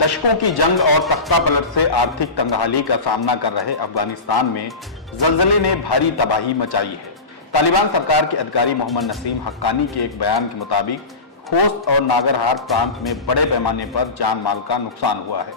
दशकों की जंग और तख्ता पलट से आर्थिक तंगहाली का सामना कर रहे अफगानिस्तान में जल्जले ने भारी तबाही मचाई है। तालिबान सरकार के अधिकारी मोहम्मद नसीम हक्कानी के एक बयान के मुताबिक खोस्त और नागरहार प्रांत में बड़े पैमाने पर जान माल का नुकसान हुआ है।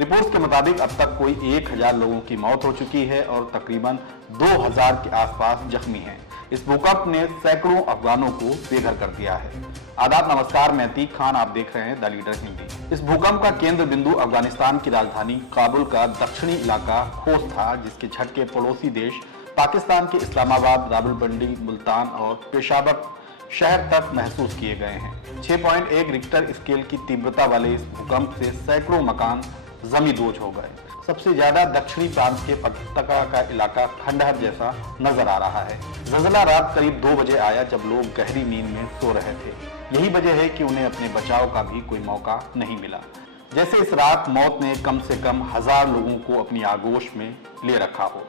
रिपोर्ट्स के मुताबिक अब तक कोई 1000 लोगों की मौत हो चुकी है और तकरीबन 2000 के आसपास जख्मी हैं। इस भूकंप ने सैकड़ों अफगानों को बेघर कर दिया है। आदाब, नमस्कार, मैं अतीक खान, आप देख रहे हैं द लीडर हिंदी। इस भूकंप का केंद्र बिंदु अफगानिस्तान की राजधानी काबुल का दक्षिणी इलाका खोस्त था, जिसके झटके पड़ोसी देश पाकिस्तान के इस्लामाबाद, रावलपिंडी, मुल्तान और पेशावर शहर तक महसूस किए गए हैं। 6.1 रिक्टर स्केल की तीव्रता वाले इस भूकंप से सैकड़ों मकान जमींदोज हो गए। सबसे ज्यादा दक्षिणी प्रांत के पक्तका का इलाका खंडहर जैसा नजर आ रहा है। जल्जला रात करीब 2 बजे आया, जब लोग गहरी नींद में सो रहे थे। यही वजह है कि उन्हें अपने बचाव का भी कोई मौका नहीं मिला। जैसे इस रात मौत ने कम से कम 1000 लोगों को अपनी आगोश में ले रखा हो।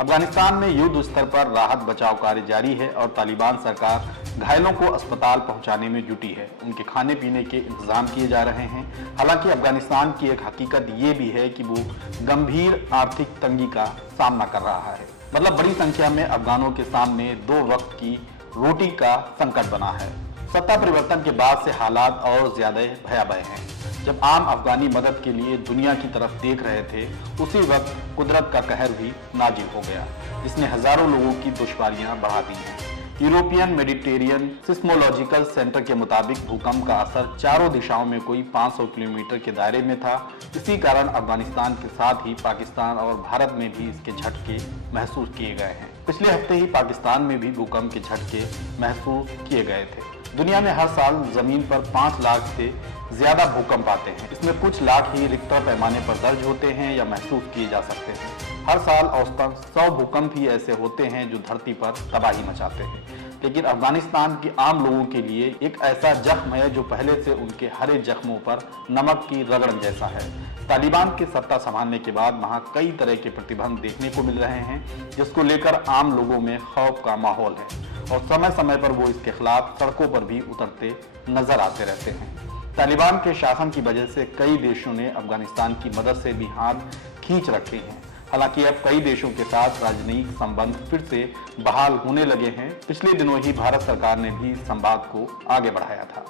अफगानिस्तान में युद्ध स्तर पर राहत बचाव कार्य जारी है और तालिबान सरकार घायलों को अस्पताल पहुंचाने में जुटी है। उनके खाने पीने के इंतजाम किए जा रहे हैं। हालांकि अफगानिस्तान की एक हकीकत ये भी है कि वो गंभीर आर्थिक तंगी का सामना कर रहा है। मतलब बड़ी संख्या में अफगानों के सामने 2 वक्त की रोटी का संकट बना है। सत्ता परिवर्तन के बाद से हालात और ज्यादा भयावह हैं। जब आम अफगानी मदद के लिए दुनिया की तरफ देख रहे थे, उसी वक्त कुदरत का कहर भी नाजिल हो गया, जिसने हजारों लोगों की दुश्वारियां बढ़ा दी हैं। यूरोपियन मेडिटेरियन सिस्मोलॉजिकल सेंटर के मुताबिक भूकंप का असर चारों दिशाओं में कोई 500 किलोमीटर के दायरे में था। इसी कारण अफगानिस्तान के साथ ही पाकिस्तान और भारत में भी इसके झटके महसूस किए गए हैं। पिछले हफ्ते ही पाकिस्तान में भी भूकंप के झटके महसूस किए गए थे। दुनिया में हर साल जमीन पर 5 लाख से ज्यादा भूकंप आते हैं। इसमें कुछ लाख ही रिक्टर पैमाने पर दर्ज होते हैं या महसूस किए जा सकते हैं। हर साल औसतन 100 भूकंप ही ऐसे होते हैं जो धरती पर तबाही मचाते हैं। लेकिन अफगानिस्तान के आम लोगों के लिए एक ऐसा जख्म है जो पहले से उनके हरे जख्मों पर नमक की रगड़न जैसा है। तालिबान की सत्ता संभालने के बाद वहां कई तरह के प्रतिबंध देखने को मिल रहे हैं, जिसको लेकर आम लोगों में खौफ का माहौल है और समय समय पर वो इसके खिलाफ सड़कों पर भी उतरते नजर आते रहते हैं। तालिबान के शासन की वजह से कई देशों ने अफगानिस्तान की मदद से भी हाथ खींच रखे हैं। हालांकि अब कई देशों के साथ राजनयिक संबंध फिर से बहाल होने लगे हैं। पिछले दिनों ही भारत सरकार ने भी इस संवाद को आगे बढ़ाया था।